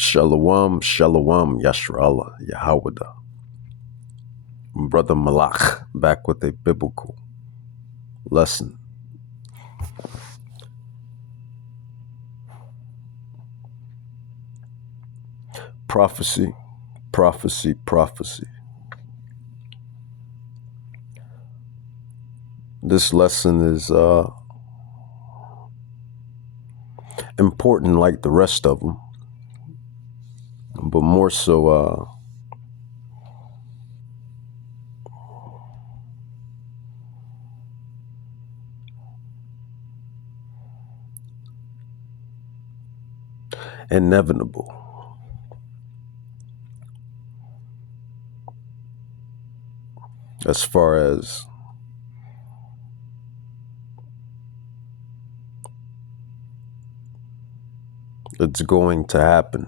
Shalom, shalom, Yashrallah, Yahawada. Brother Malach, back with a biblical lesson. Prophecy, prophecy, prophecy. This lesson is important like the rest of them, but more so inevitable. As far as it's going to happen.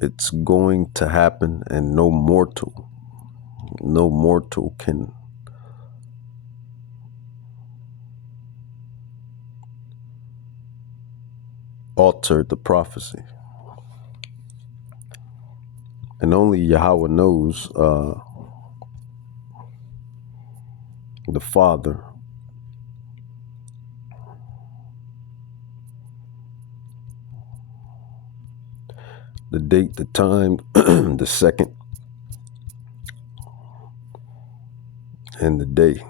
It's going to happen, and no mortal can alter the prophecy. And only Yahweh knows, the Father, the date, the time, the second, and the day,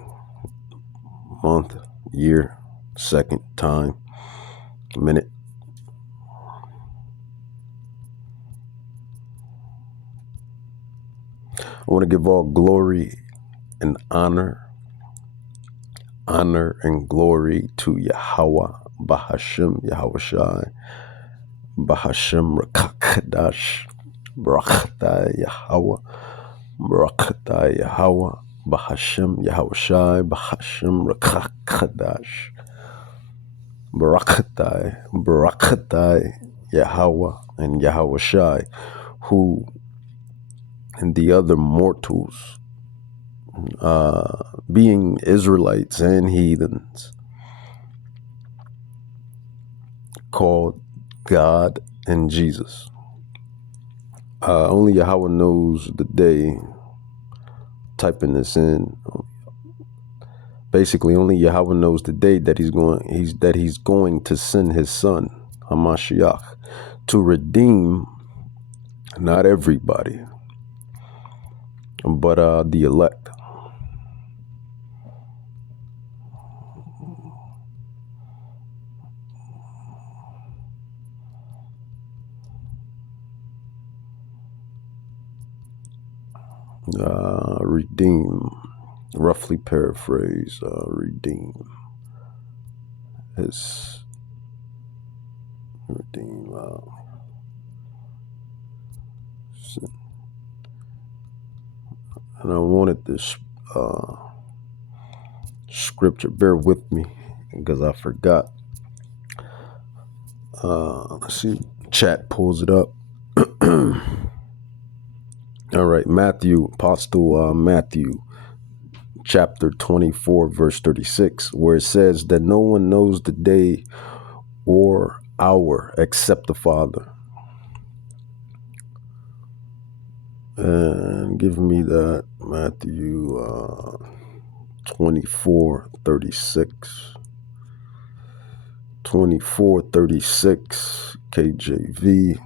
month, year, second, time, minute. I want to give all glory and honor and glory to Yahawah Bahashim, Yahawahshai Bahashim Rakakadash, Barakatah Yahawah, Barakatah Yahawah Bahashim, Yahawahshai Bahashim Rakakadash, Barakatah Yahawah and Yahawahshai, who and the other mortals, being Israelites and heathens, called God and Jesus. Only Yahweh knows the day. Typing this in. Basically, only Yahweh knows the day that he's going to send his son, Hamashiach, to redeem not everybody, but the elect. Redeem, roughly paraphrase, redeem his, redeem, sin. And I wanted this scripture, bear with me because I forgot. Let's see, chat pulls it up. All right, Apostle Matthew, chapter 24, verse 36, where it says that no one knows the day or hour except the Father. And give me that, Matthew 24:36. 24:36 KJV.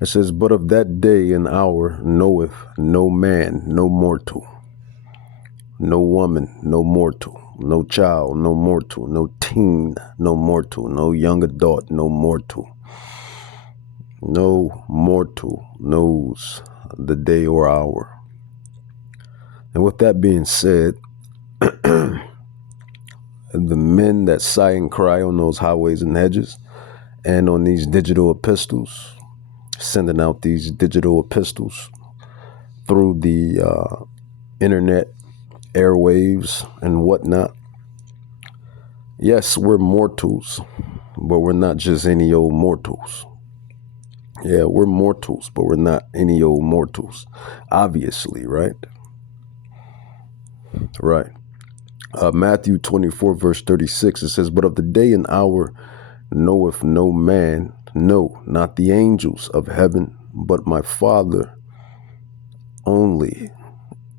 It says, but of that day and hour knoweth no man, no mortal, no woman, no mortal, no child, no mortal, no teen, no mortal, no young adult, no mortal. No mortal knows the day or hour. And with that being said, the men that sigh and cry on those highways and hedges and on these digital epistles, sending out these digital epistles through the internet, airwaves, and whatnot. Yes, we're mortals, but we're not just any old mortals. Yeah, we're mortals, but we're not any old mortals. Obviously, right? Right. Matthew 24, verse 36, it says, but of the day and hour knoweth no man, no, not the angels of heaven, but my Father only.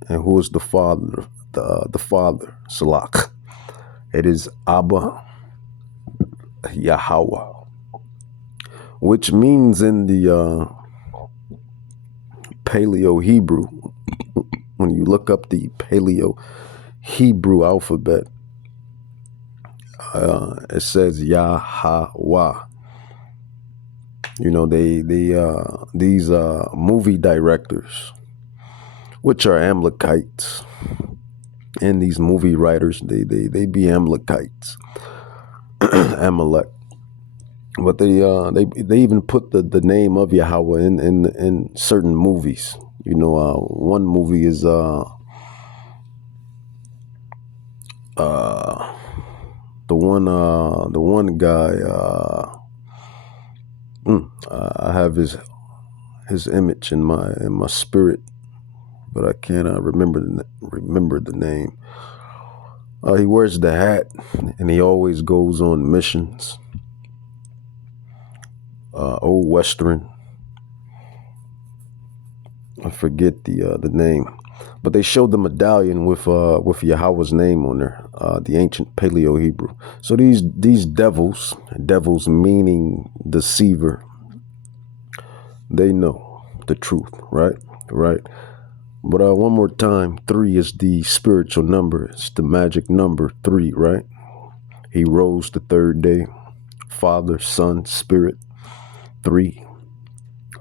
And who is the Father? The Father, Salak. It is Abba Yahweh, which means in the Paleo Hebrew, when you look up the Paleo Hebrew alphabet, it says Yahawah. You know, these movie directors, which are Amalekites, and these movie writers, they be Amalekites, Amalek. But they even put the name of Yahweh in certain movies. You know, one movie is the one guy. I have his image in my spirit, but I can't remember the name. He wears the hat, and he always goes on missions. Old Western. I forget the name, but they showed the medallion with Yahweh's name on there, the ancient Paleo Hebrew. So these devils meaning deceiver, they know the truth, right? Right. But one more time, 3 is the spiritual number. It's the magic number 3, right? He rose the third day. Father, Son, Spirit, 3.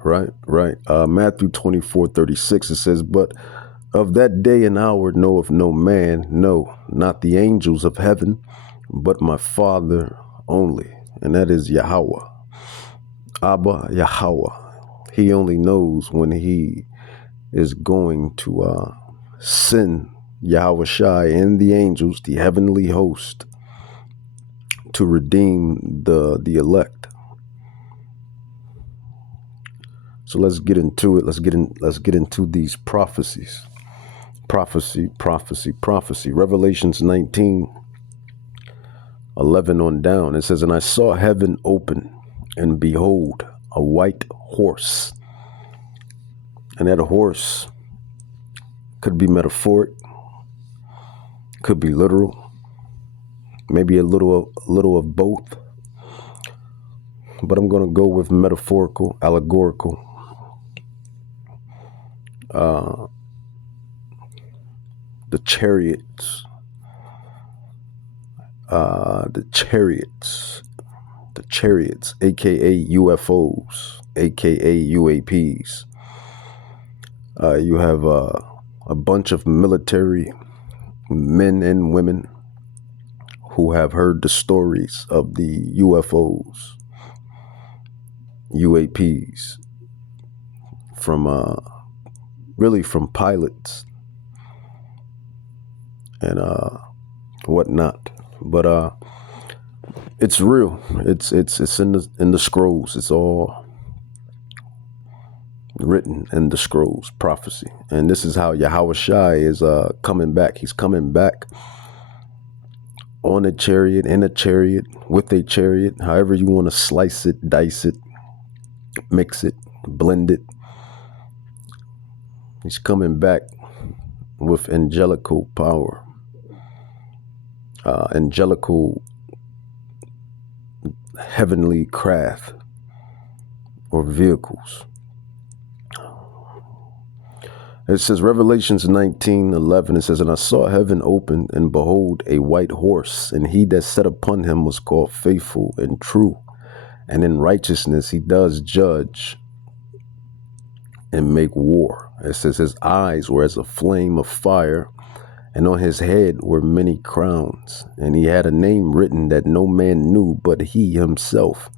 Right. Matthew 24:36, it says, but of that day and hour knoweth no man, no, not the angels of heaven, but my Father only. And that is Yahweh. Abba Yahweh. He only knows when he is going to send Yahawahshai and the angels, the heavenly host, to redeem the elect. So let's get into it. Let's get into these prophecies. Prophecy. Revelations 19:11 on down. It says, and I saw heaven open, and behold, a white horse. And that horse could be metaphoric, could be literal, maybe a little of both. But I'm going to go with metaphorical, allegorical. The chariots, aka UFOs, aka UAPs. You have a bunch of military men and women who have heard the stories of the UFOs, UAPs, from really from pilots and whatnot. But it's real. It's in the scrolls. It's all written in the scrolls, prophecy. And this is how Yahawahshai is coming back. He's coming back on a chariot, in a chariot, with a chariot, however you want to slice it, dice it, mix it, blend it. He's coming back with angelical power, angelical heavenly craft or vehicles. It says, Revelations 19:11, it says, and I saw heaven open, and behold, a white horse, and he that sat upon him was called Faithful and True, and in righteousness he does judge and make war. It says, his eyes were as a flame of fire, and on his head were many crowns, and he had a name written that no man knew but he himself,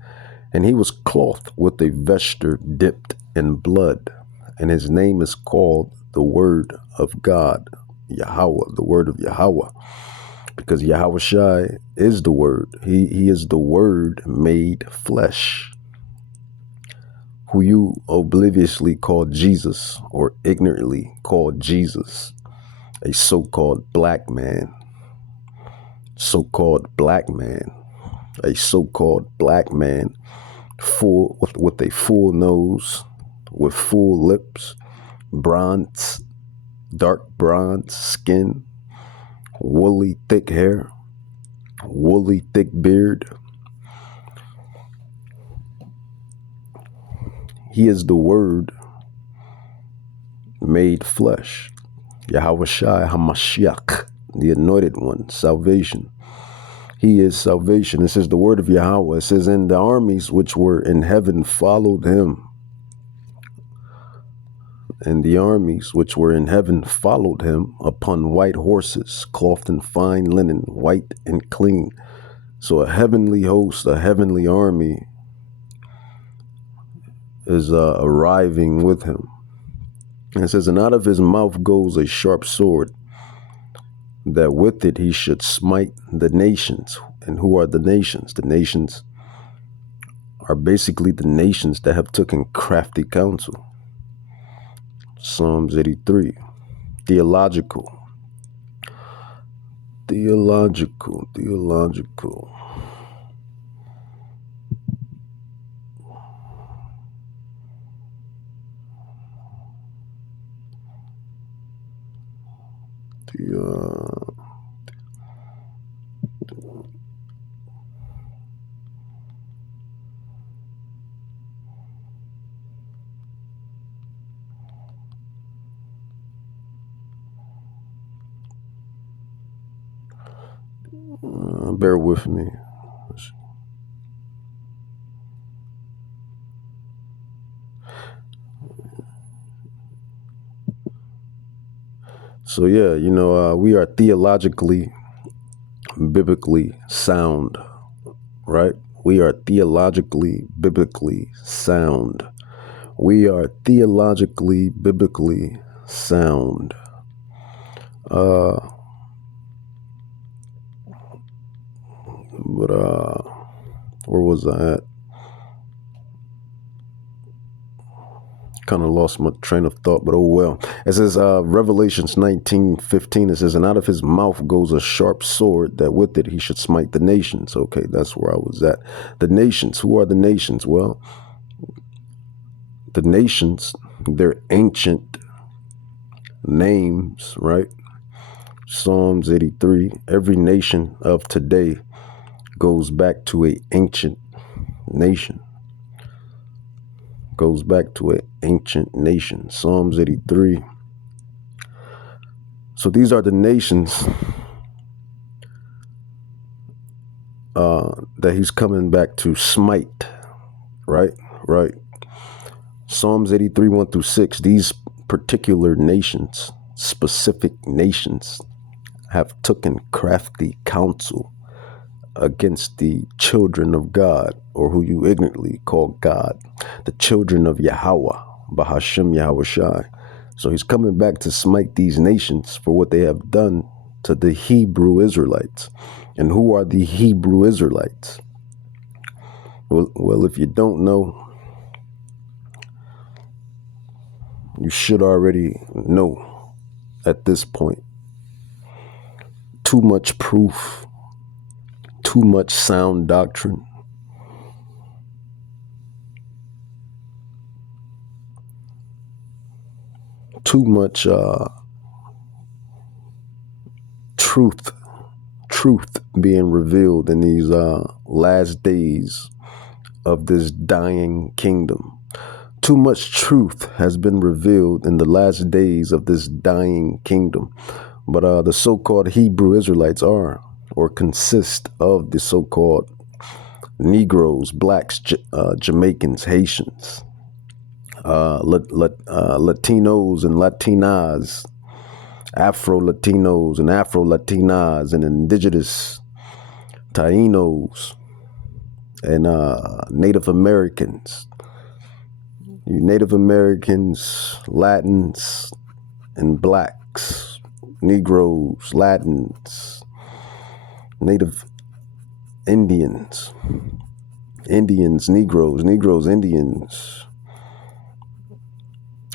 and he was clothed with a vesture dipped in blood, and his name is called the Word of God, Yahweh, the Word of Yahweh, because Yahawahshai is the Word. He is the Word made flesh, who you obliviously call Jesus, or ignorantly call Jesus, a so-called black man, so-called black man, a so-called black man, full with a full nose, with full lips, bronze, dark bronze skin, woolly thick hair, woolly thick beard. He is the Word made flesh. Yahawahshai HaMashiach, the Anointed One, salvation. He is salvation. It says the word of Yahweh. It says, and the armies which were in heaven followed him. And the armies which were in heaven followed him upon white horses, clothed in fine linen, white and clean. So a heavenly host, a heavenly army is arriving with him. And it says, and out of his mouth goes a sharp sword, that with it he should smite the nations. And who are the nations? The nations are basically the nations that have taken crafty counsel. Psalms 83. Theological. Bear with me. So yeah, we are theologically, biblically sound, right? We are theologically, biblically sound. We are theologically, biblically sound. Where was I at? Kind of lost my train of thought, but oh well. It says, Revelations 19:15, it says, and out of his mouth goes a sharp sword, that with it he should smite the nations. Okay, that's where I was at. The nations. Who are the nations? Well, the nations, they're ancient names, right? Psalms 83. Every nation of today goes back to an ancient nation. Goes back to an ancient nation. Psalms 83. So these are the nations that he's coming back to smite. Right. Psalms 83, 1-6. These particular nations, specific nations, have taken crafty counsel against the children of God, or who you ignorantly call God, the children of Yahawah, Bahashem Yahawahshai. So he's coming back to smite these nations for what they have done to the Hebrew Israelites. And who are the Hebrew Israelites? Well, if you don't know, you should already know at this point. Too much proof, too much sound doctrine. Too much truth being revealed in these last days of this dying kingdom. Too much truth has been revealed in the last days of this dying kingdom. But the so-called Hebrew Israelites are, or consist of, the so-called Negroes, blacks, Jamaicans, Haitians, Latinos and Latinas, Afro-Latinos and Afro-Latinas, and indigenous Tainos, and Native Americans. You Native Americans, Latins, and blacks, Negroes, Latins, Native Indians, Negroes, Indians.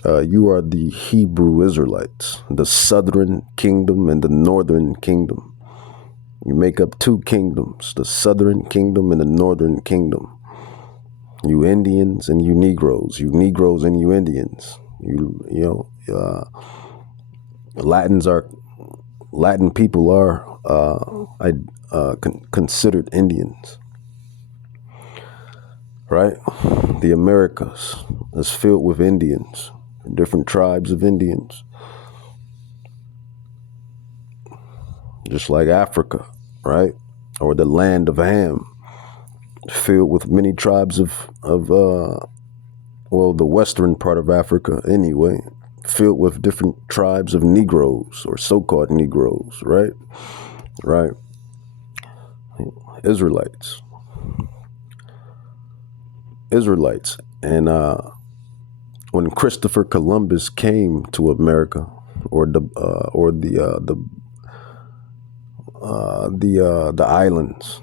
You are the Hebrew Israelites, the southern kingdom and the northern kingdom. You make up two kingdoms, the Southern Kingdom and the Northern Kingdom. You Indians and you Negroes and you Indians. Latin people are considered Indians, right? The Americas is filled with Indians, different tribes of Indians, just like Africa, right? Or the land of Ham, filled with many tribes of the western part of Africa anyway, filled with different tribes of Negroes or so-called Negroes, right? Right. Israelites. And when Christopher Columbus came to America, or the islands,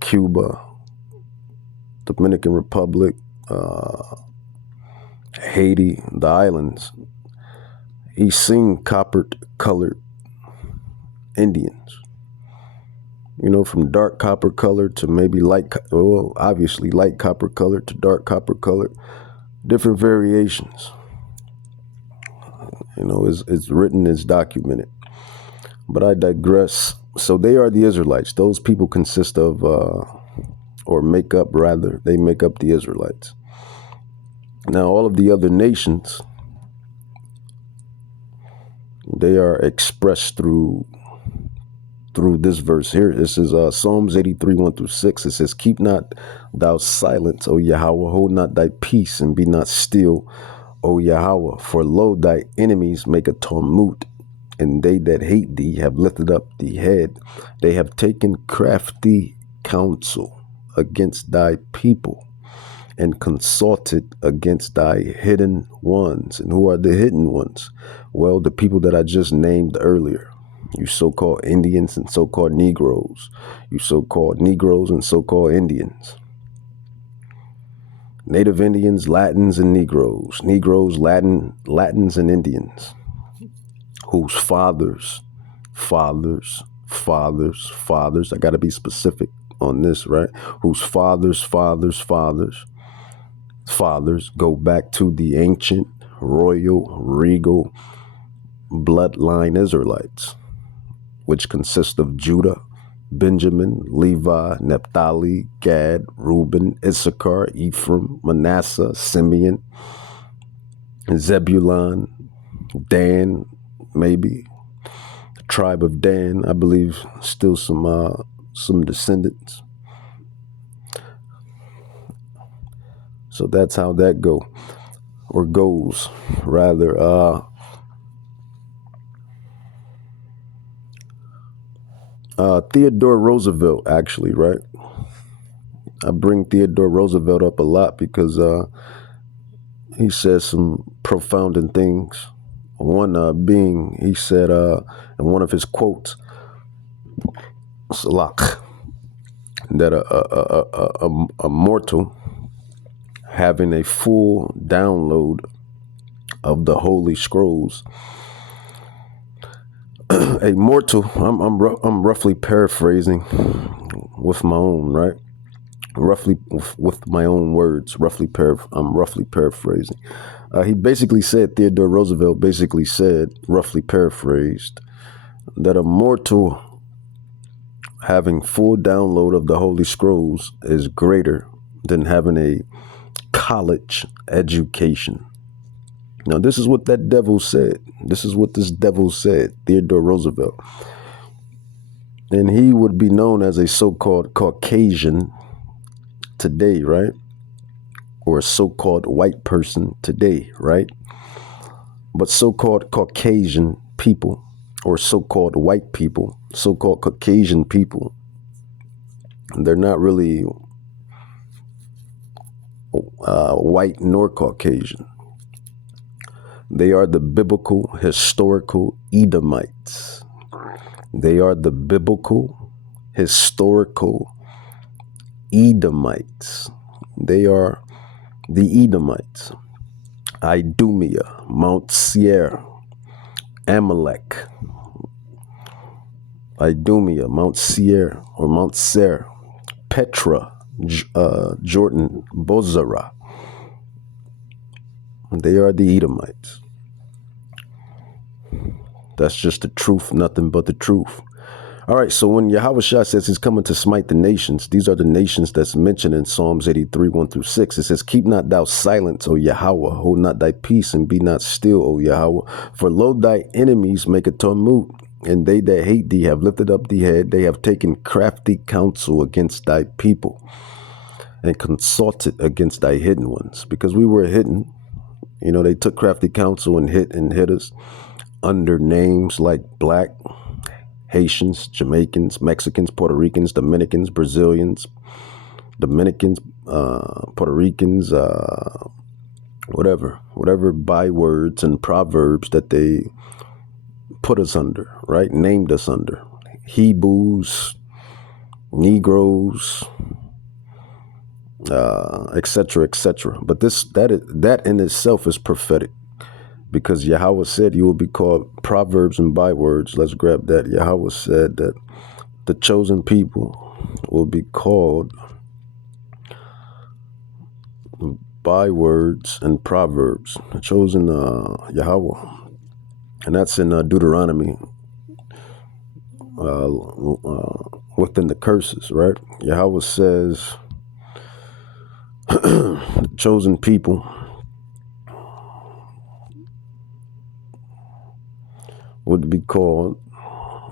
Cuba, Dominican Republic, Haiti, the islands, he seen copper-colored Indians, from dark copper color to maybe obviously light copper color to dark copper color, different variations. It's written, it's documented. But I digress. So they are the Israelites. Those people consist of, they make up the Israelites. Now, all of the other nations, they are expressed through this verse here. This is Psalms 83, 1-6. It says, "Keep not thou silence, O Yahweh, hold not thy peace, and be not still, O Yahweh. For lo, thy enemies make a tumult, and they that hate thee have lifted up the head. They have taken crafty counsel against thy people, and consulted against thy hidden ones." And who are the hidden ones? Well, the people that I just named earlier. You so-called Indians and so-called Negroes. You so-called Negroes and so-called Indians. Native Indians, Latins, and Negroes. Negroes, Latins, and Indians. Whose fathers, I got to be specific on this, right? Whose fathers go back to the ancient, royal, regal bloodline Israelites, which consist of Judah, Benjamin, Levi, Naphtali, Gad, Reuben, Issachar, Ephraim, Manasseh, Simeon, Zebulun, Dan, maybe the tribe of Dan. I believe still some descendants. So that's how that goes rather. Theodore Roosevelt, actually, right? I bring Theodore Roosevelt up a lot because he says some profound things. One being, he said in one of his quotes, Salak, that a mortal having a full download of the Holy Scrolls, a mortal, I'm roughly paraphrasing with my own, right? Roughly with my own words, I'm roughly paraphrasing. He basically said, Theodore Roosevelt basically said, roughly paraphrased, that a mortal having full download of the Holy Scrolls is greater than having a college education. Now, this is what that devil said. This is what this devil said, Theodore Roosevelt. And he would be known as a so-called Caucasian today, right? Or a so-called white person today, right? But so-called Caucasian people, or so-called white people, so-called Caucasian people, they're not really white nor Caucasian. They are the biblical, historical Edomites. They are the biblical, historical Edomites. They are the Edomites. Idumea, Mount Seir, Amalek, Idumea, Mount Seir or Mount Ser, Petra, Jordan, Bozrah. They are the Edomites. That's just the truth, nothing but the truth. All right, so when Yahawahshai says he's coming to smite the nations, these are the nations that's mentioned in Psalms 83, 1-6. It says, keep not thou silence, O Yahweh, hold not thy peace, and be not still, O Yahweh. For lo, thy enemies make a tumult, and they that hate thee have lifted up the head. They have taken crafty counsel against thy people, and consulted against thy hidden ones. Because we were hidden, they took crafty counsel and hit us under names like Black, Haitians, Jamaicans, Mexicans, Puerto Ricans, Dominicans, Brazilians, Puerto Ricans, whatever bywords and proverbs that they put us under, right? Named us under. Hebrews, Negroes, etc., etc. But that in itself is prophetic. Because Yahweh said you will be called proverbs and bywords. Let's grab that. Yahweh said that the chosen people will be called bywords and proverbs. The chosen Yahweh. And that's in Deuteronomy within the curses, right? Yahweh says the chosen people would be called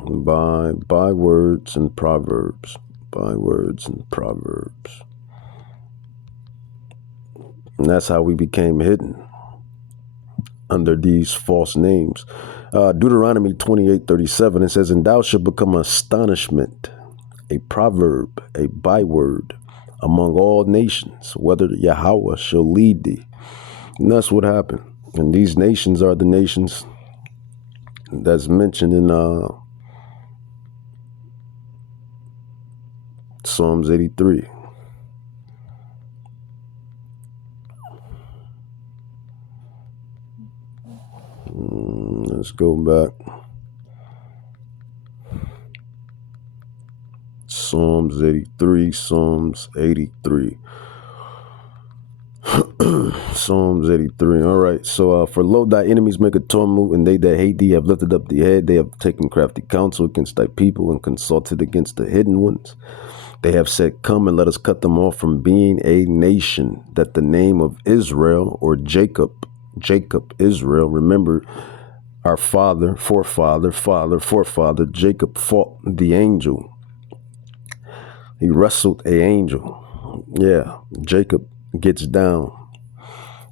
by bywords and proverbs. Bywords and proverbs. And that's how we became hidden under these false names. Deuteronomy 28:37, it says, and thou shalt become astonishment, a proverb, a byword among all nations, whether Yahweh shall lead thee. And that's what happened. And these nations are the nations that's mentioned in Psalms 83. Let's go back. Psalms 83, Psalms 83. Psalms 83. All right. So, for lo, thy enemies make a tumult, and they that hate thee have lifted up the head. They have taken crafty counsel against thy people and consulted against the hidden ones. They have said, come and let us cut them off from being a nation, that the name of Israel or Jacob, Israel, remember our forefather, Jacob fought the angel. He wrestled an angel. Yeah, Jacob gets down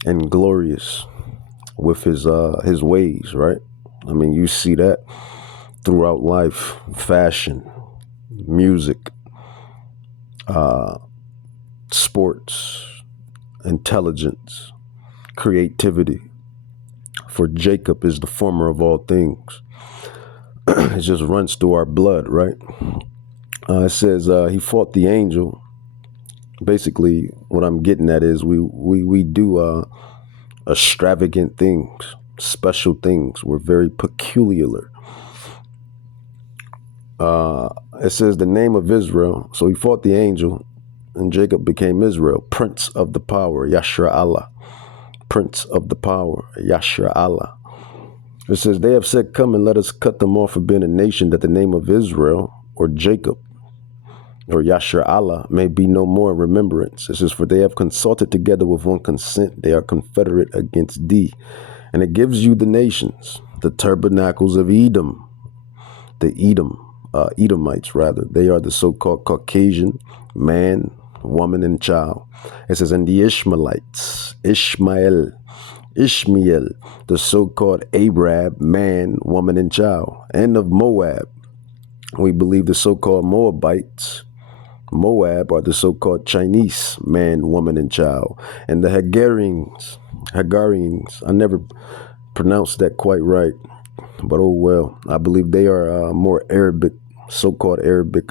and glorious with his ways, right? I mean, you see that throughout life, fashion, music, sports, intelligence, creativity. For Jacob is the former of all things. It just runs through our blood, right? It says he fought the angel. Basically, what I'm getting at is we do extravagant things, special things. We're very peculiar. It says the name of Israel. So he fought the angel, and Jacob became Israel, Prince of the Power, Yashra'Allah. Prince of the Power, Yashra'Allah. It says, they have said, come and let us cut them off for being a nation, that the name of Israel or Jacob or Yashra'Allah may be no more in remembrance. It says, for they have consulted together with one consent. They are confederate against thee. And it gives you the nations, the tabernacles of Edom, Edomites rather. They are the so-called Caucasian man, woman, and child. It says, and the Ishmaelites, Ishmael, the so-called Arab, man, woman, and child. And of Moab, we believe the so-called Moabites, Moab, are the so-called Chinese, man, woman, and child. And the Hagarians, I never pronounced that quite right, but oh well. I believe they are more Arabic, so-called Arabic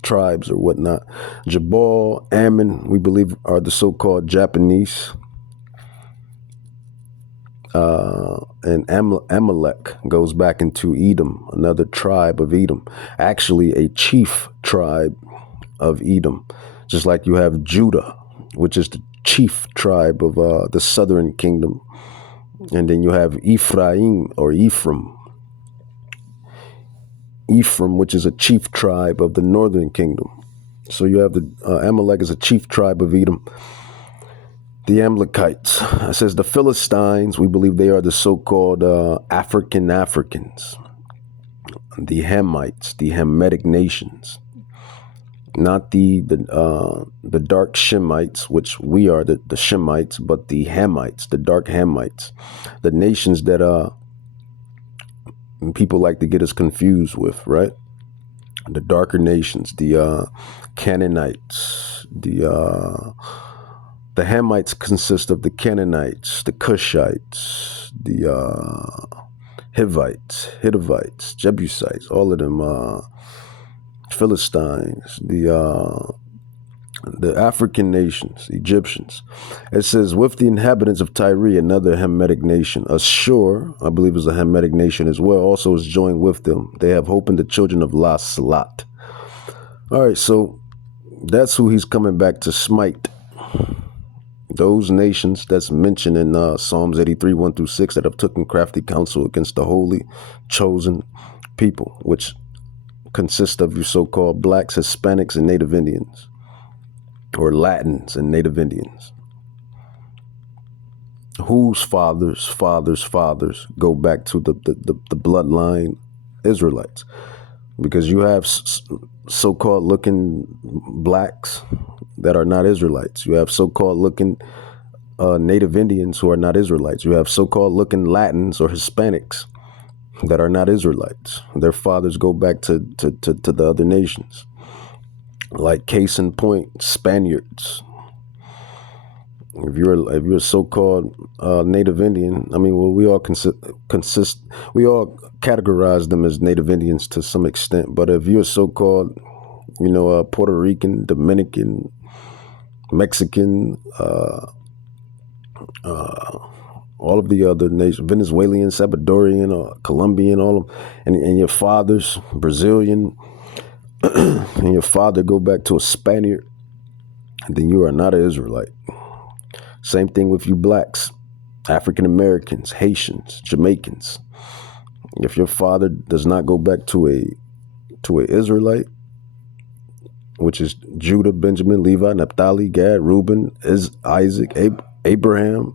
tribes or whatnot. Jabal, Ammon, we believe are the so-called Japanese. And Amalek goes back into Edom, another tribe of Edom, actually a chief tribe of Edom, just like you have Judah, which is the chief tribe of the southern kingdom. And then you have Ephraim, which is a chief tribe of the northern kingdom. So you have the Amalek is a chief tribe of Edom. The Amalekites, it says the Philistines, we believe they are the so-called Africans, the Hamites, the Hamitic nations, not the dark Shemites, which we are the Shemites, but the Hamites, the dark Hamites, the nations that people like to get us confused with, right? The darker nations, the Canaanites, the Hamites consist of the Canaanites, the Cushites, the Hittites, Jebusites, all of them, Philistines, the African nations, Egyptians. It says, with the inhabitants of Tyre, another Hamitic nation. Ashur, I believe, is a Hamitic nation as well, also is joined with them. They have hope in the children of Laslat. All right, so that's who he's coming back to smite. Those nations that's mentioned in Psalms 83, 1-6, that have taken crafty counsel against the holy, chosen people, which consist of your so-called blacks, Hispanics, and Native Indians, or Latins and Native Indians, whose fathers go back to the bloodline Israelites, because you have so-called looking blacks that are not Israelites. You have so-called looking Native Indians who are not Israelites. You have so-called looking Latins or Hispanics that are not Israelites. Their fathers go back to the other nations. Like case in point, Spaniards. If you're a so-called Native Indian, I mean, well, we all we all categorize them as Native Indians to some extent. But if you're so-called, Puerto Rican, Dominican, Mexican, all of the other nations, Venezuelan, Salvadorian, or Colombian, all of them, and your father's Brazilian, and your father go back to a Spaniard, then you are not an Israelite. Same thing with you blacks, African Americans, Haitians, Jamaicans. If your father does not go back to a Israelite, which is Judah, Benjamin, Levi, Naphtali, Gad, Reuben, Isaac, Abraham,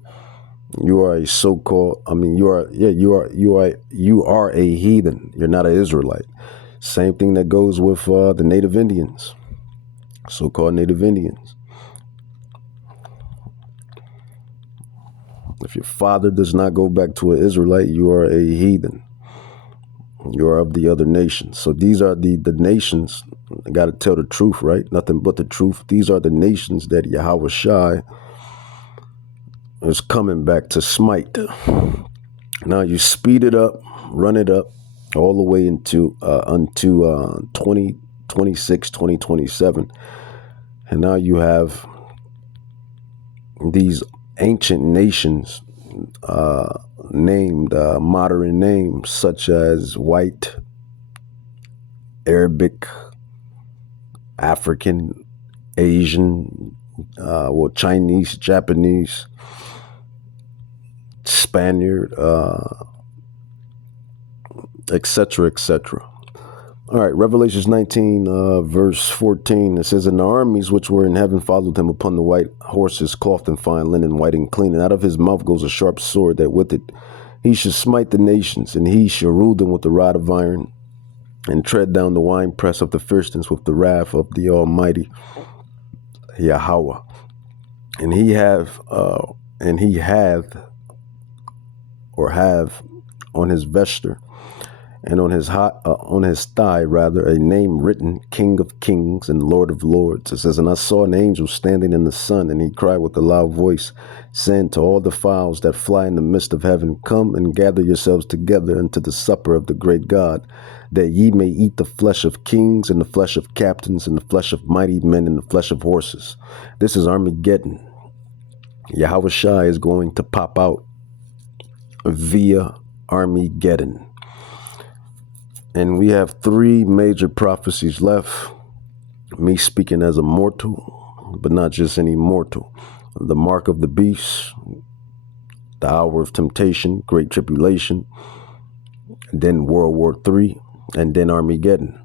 you are a so-called, you are a heathen. You're not an Israelite. Same thing that goes with the Native Indians, so-called Native Indians. If your father does not go back to an Israelite, you are a heathen. You are of the other nations. So these are the nations. I got to tell the truth, right? Nothing but the truth. These are the nations that Yahawahshai is coming back to smite. Now you speed it up, run it up all the way into 2026, 2027. And now you have these ancient nations named modern names such as white, Arabic, African, Asian, Chinese, Japanese, Spaniard, etc., etc. All right, Revelations 19, verse 14, it says, and the armies which were in heaven followed him upon the white horses, clothed in fine linen, white and clean. And out of his mouth goes a sharp sword, that with it he shall smite the nations, and he shall rule them with the rod of iron, and tread down the winepress of the fierceness with the wrath of the Almighty Yahweh. And he hath on his vesture, and on his thigh, a name written, King of Kings and Lord of Lords. It says, and I saw an angel standing in the sun, and he cried with a loud voice, saying to all the fowls that fly in the midst of heaven, come and gather yourselves together unto the supper of the great God, that ye may eat the flesh of kings, and the flesh of captains, and the flesh of mighty men, and the flesh of horses. This is Armageddon. Yahawahshai is going to pop out via Armageddon. And we have 3 major prophecies left. Me speaking as a mortal, but not just any mortal. The mark of the beast, the hour of temptation, great tribulation, then World War III, and then Armageddon.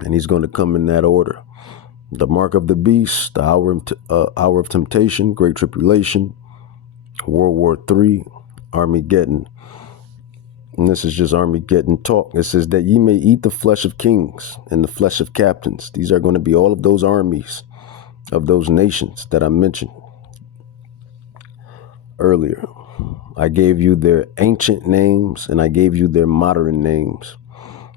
And he's going to come in that order. The mark of the beast, the hour of temptation, great tribulation, World War III, Armageddon. And this is just Armageddon talk. It says that ye may eat the flesh of kings and the flesh of captains. These are going to be all of those armies of those nations that I mentioned earlier. I gave you their ancient names and I gave you their modern names,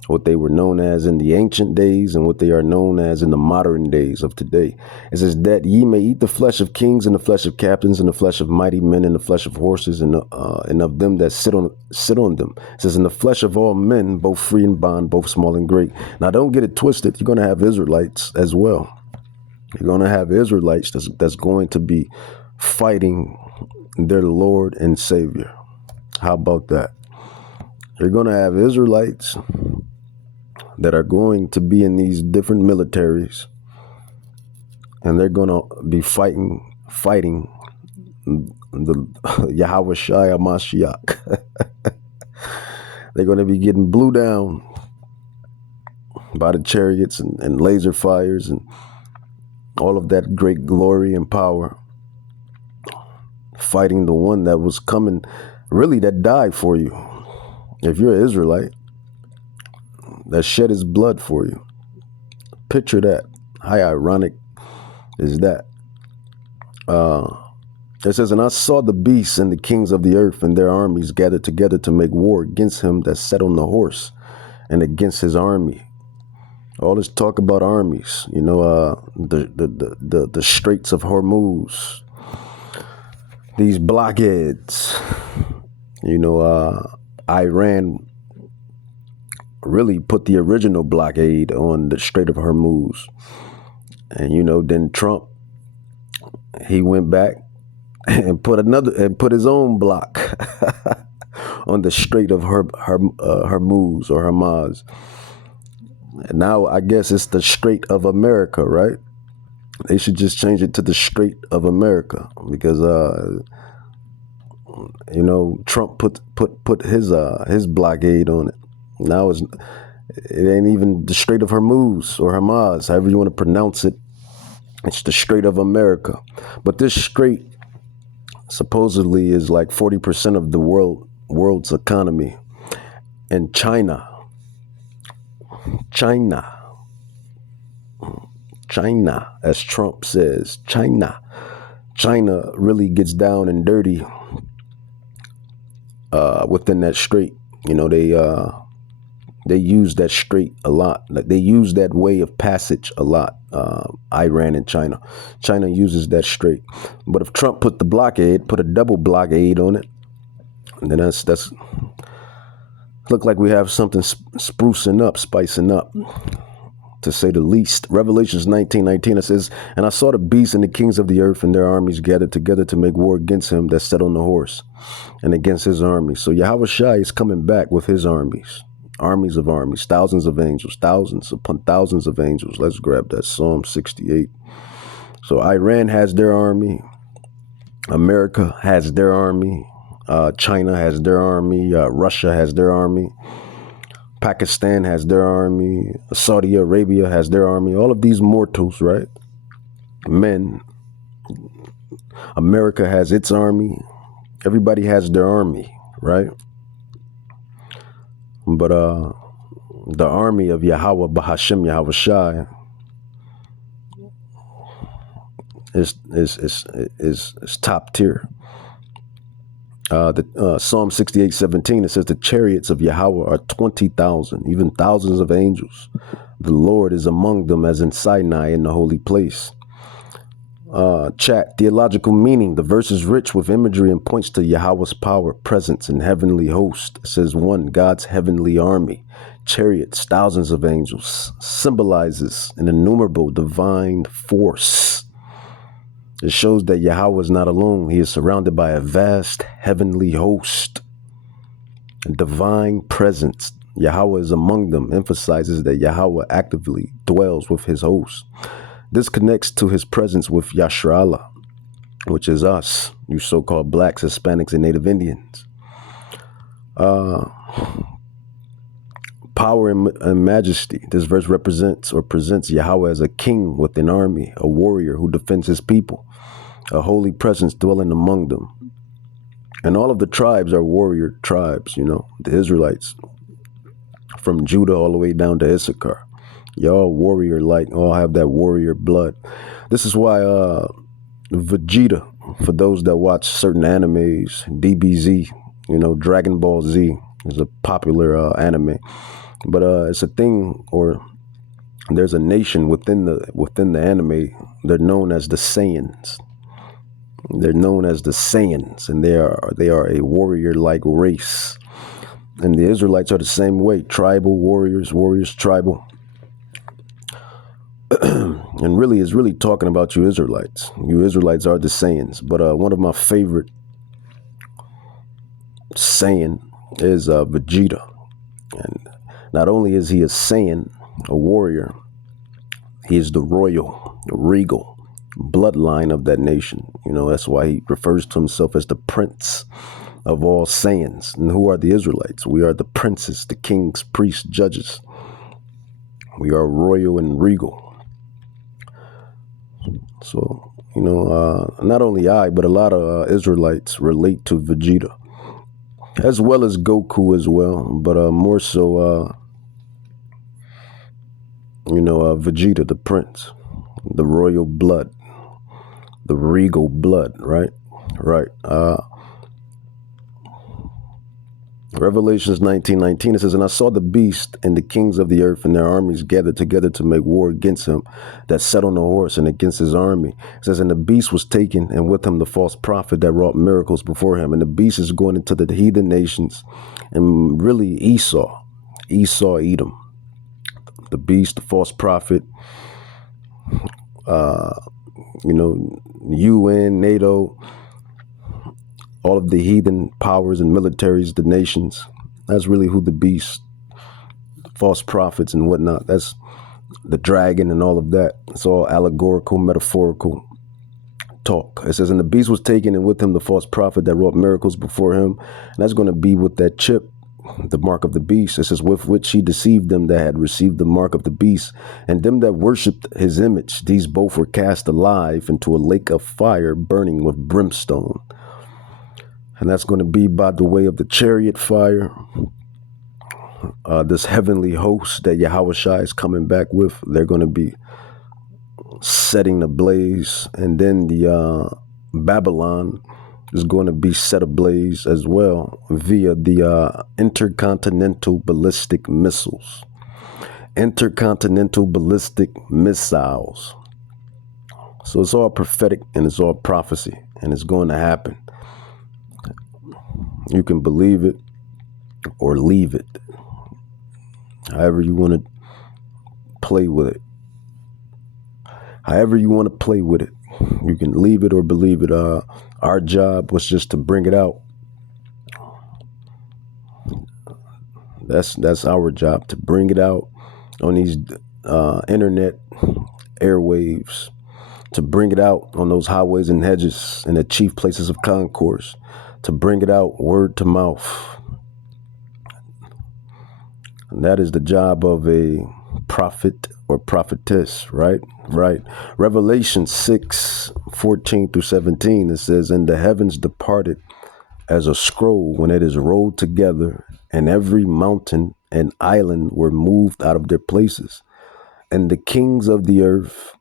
what they were known as in the ancient days and what they are known as in the modern days of today. It says that ye may eat the flesh of kings and the flesh of captains and the flesh of mighty men and the flesh of horses and of them that sit on them. It says in the flesh of all men, both free and bond, both small and great. Now don't get it twisted. You're going to have Israelites as well. You're going to have Israelites that's going to be fighting their Lord and Savior. How about that? You're going to have Israelites that are going to be in these different militaries, and they're going to be fighting the Yahawahshai Mashiach. They're going to be getting blew down by the chariots and laser fires and all of that great glory and power, fighting the one that was coming, really, that died for you. If you're an Israelite, that shed his blood for you. Picture that. How ironic is that? It says, and I saw the beasts and the kings of the earth and their armies gathered together to make war against him that sat on the horse and against his army. All this talk about armies, the Straits of Hormuz, these blockheads, Iran really put the original blockade on the Strait of Hormuz. And, then Trump, he went back and put his own block on the Strait of Hormuz or Hamas. And now I guess it's the Strait of America, right? They should just change it to the Strait of America because, Trump put his blockade on it. Now it ain't even the Strait of Hormuz or Hamas, however you want to pronounce it. It's the Strait of America. But this strait supposedly is like 40% of the world's economy. And China, as Trump says, China really gets down and dirty within that strait. They use that strait a lot. Like they use that way of passage a lot. Iran and China. China uses that strait. But if Trump put a double blockade on it, then that's look like we have something spicing up, to say the least. Revelations 19:19, it says, and I saw the beasts and the kings of the earth and their armies gathered together to make war against him that sat on the horse and against his army. So Yahawahshai is coming back with his armies of armies, thousands of angels, thousands upon thousands of angels. Let's grab that Psalm 68. So Iran has their army. America has their army. China has their army. Russia has their army. Pakistan has their army. Saudi Arabia has their army. All of these mortals, right? Men. America has its army. Everybody has their army, right? But the army of Yahweh Bahashem Yahawahshai is top tier. The Psalm 68:17, it says the chariots of Yahweh are 20,000, even thousands of angels. The Lord is among them as in Sinai in the holy place. Chat, theological meaning. The verse is rich with imagery and points to Yahweh's power, presence, and heavenly host. It says 1, God's heavenly army, chariots, thousands of angels, symbolizes an innumerable divine force. It shows that Yahweh is not alone. He is surrounded by a vast heavenly host. divine presence. Yahweh is among them, emphasizes that Yahweh actively dwells with his host. This connects to his presence with Yashra'Allah, which is us, you so-called blacks, Hispanics, and Native Indians. Power and majesty. This verse represents or presents Yahweh as a king with an army, a warrior who defends his people, a holy presence dwelling among them. And all of the tribes are warrior tribes, the Israelites, from Judah all the way down to Issachar. Y'all warrior-like, all have that warrior blood. This is why Vegeta, for those that watch certain animes, DBZ, Dragon Ball Z is a popular anime. But it's a thing, or there's a nation within the anime. They're known as the Saiyans. They're known as the Saiyans, and they are a warrior-like race. And the Israelites are the same way. Tribal warriors, tribal. And really, it's really talking about you Israelites. You Israelites are the Saiyans. But one of my favorite Saiyan is Vegeta. And not only is he a Saiyan, a warrior, he is the royal, the regal bloodline of that nation. That's why he refers to himself as the prince of all Saiyans. And who are the Israelites? We are the princes, the kings, priests, judges. We are royal and regal. So, not only I, but a lot of Israelites relate to Vegeta, as well as Goku as well, but more so, Vegeta, the prince, the royal blood, the regal blood, right? Right. Revelations 19:19, it says, "And I saw the beast and the kings of the earth and their armies gathered together to make war against him that sat on the horse and against his army." It says, "And the beast was taken, and with him the false prophet that wrought miracles before him." And the beast is going into the heathen nations, and really Esau, Edom. The beast, the false prophet, UN, NATO, all of the heathen powers and militaries, the nations. That's really who the beast, the false prophets and whatnot. That's the dragon and all of that. It's all allegorical, metaphorical talk. It says, "And the beast was taken, and with him the false prophet that wrought miracles before him." And that's going to be with that chip, the mark of the beast. It says, "With which he deceived them that had received the mark of the beast, and them that worshipped his image. These both were cast alive into a lake of fire burning with brimstone." And that's going to be by the way of the chariot fire. This heavenly host that Yahawahshai is coming back with, they're going to be setting ablaze. And then the Babylon is going to be set ablaze as well via the intercontinental ballistic missiles. Intercontinental ballistic missiles. So it's all prophetic and it's all prophecy, and it's going to happen. You can believe it or leave it, however you want to play with it. However you want to play with it, you can leave it or believe it. Our job was just to bring it out. That's our job, to bring it out on these internet airwaves, to bring it out on those highways and hedges and the chief places of concourse, to bring it out word to mouth. And that is the job of a prophet or prophetess, right? Right. Revelation 6:14-17, it says, "And the heavens departed as a scroll when it is rolled together, and every mountain and island were moved out of their places. And the kings of the earth,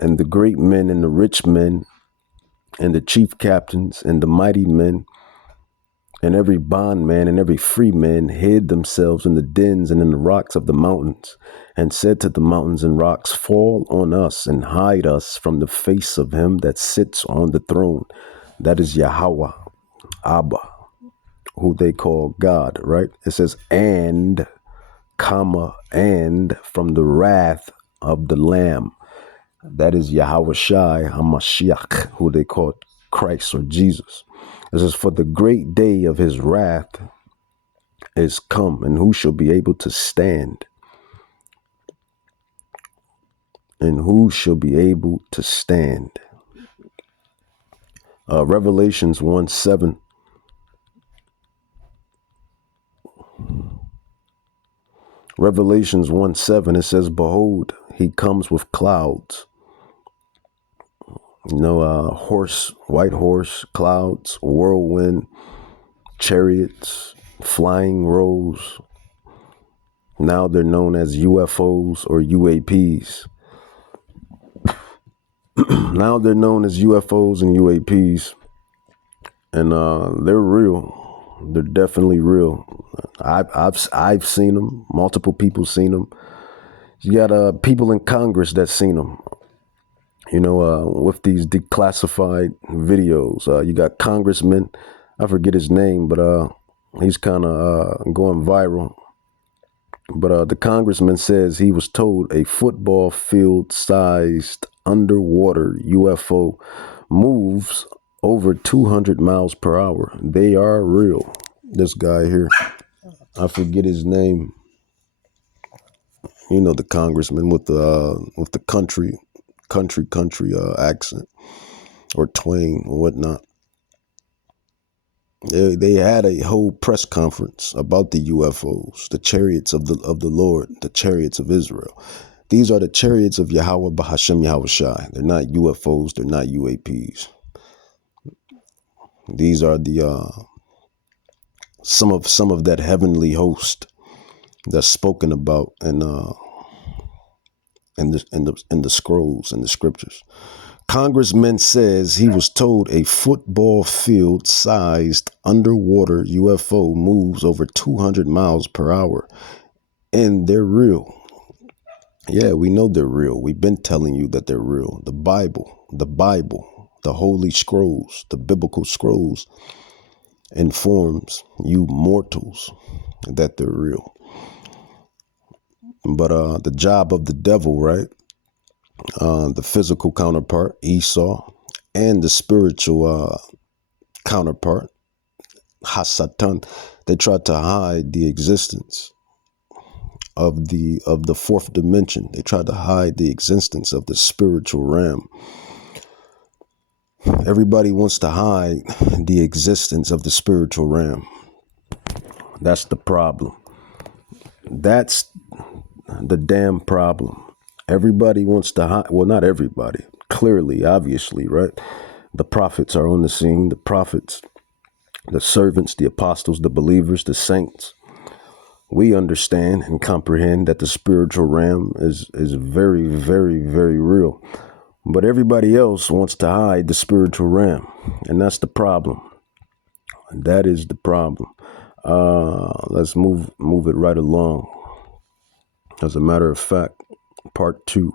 and the great men, and the rich men, and the chief captains, and the mighty men, and every bondman and every free man hid themselves in the dens and in the rocks of the mountains, and said to the mountains and rocks, Fall on us and hide us from the face of him that sits on the throne." That is Yahweh, Abba, who they call God, right? It says, and, comma, and from the wrath of the Lamb. That is Yahawahshai HaMashiach, who they call Christ or Jesus. It says, for the great day of his wrath is come, and who shall be able to stand? And who shall be able to stand? Revelations 1:7. Revelations 1:7, it says, behold, he comes with clouds. Horse, white horse, clouds, whirlwind, chariots, flying rows. Now they're known as UFOs or UAPs. Now they're known as UFOs and UAPs. And they're real. They're definitely real. I've seen them. Multiple people seen them. You got people in Congress that seen them. With these declassified videos. You got Congressman, I forget his name, but he's kind of going viral. But the congressman says he was told a football field sized underwater UFO moves over 200 miles per hour. They are real. This guy here, I forget his name. The congressman with the country accent or twang or whatnot. They had a whole press conference about the UFOs, the chariots of the Lord, the chariots of Israel. These are the chariots of Yahawahshai. They're not UFOs. They're not UAPs. These are the some of that heavenly host that's spoken about in the scrolls and the scriptures. Congressman says he was told a football field sized underwater UFO moves over 200 miles per hour. And they're real. Yeah, we know they're real. We've been telling you that they're real. The Bible, the Holy Scrolls, the biblical scrolls informs you mortals that they're real. But the job of the devil, right? The physical counterpart, Esau, and the spiritual counterpart, Hasatan, they tried to hide the existence of the fourth dimension. They tried to hide the existence of the spiritual realm. Everybody wants to hide the existence of the spiritual realm. That's the problem. That's the damn problem. Everybody wants to hide. Well, not everybody. Clearly, obviously, right? The prophets are on the scene. The prophets, the servants, the apostles, the believers, the saints. We understand and comprehend that the spiritual realm is very, very, very real. But everybody else wants to hide the spiritual realm. And that's the problem. That is the problem. Let's move it right along. As a matter of fact, part 2.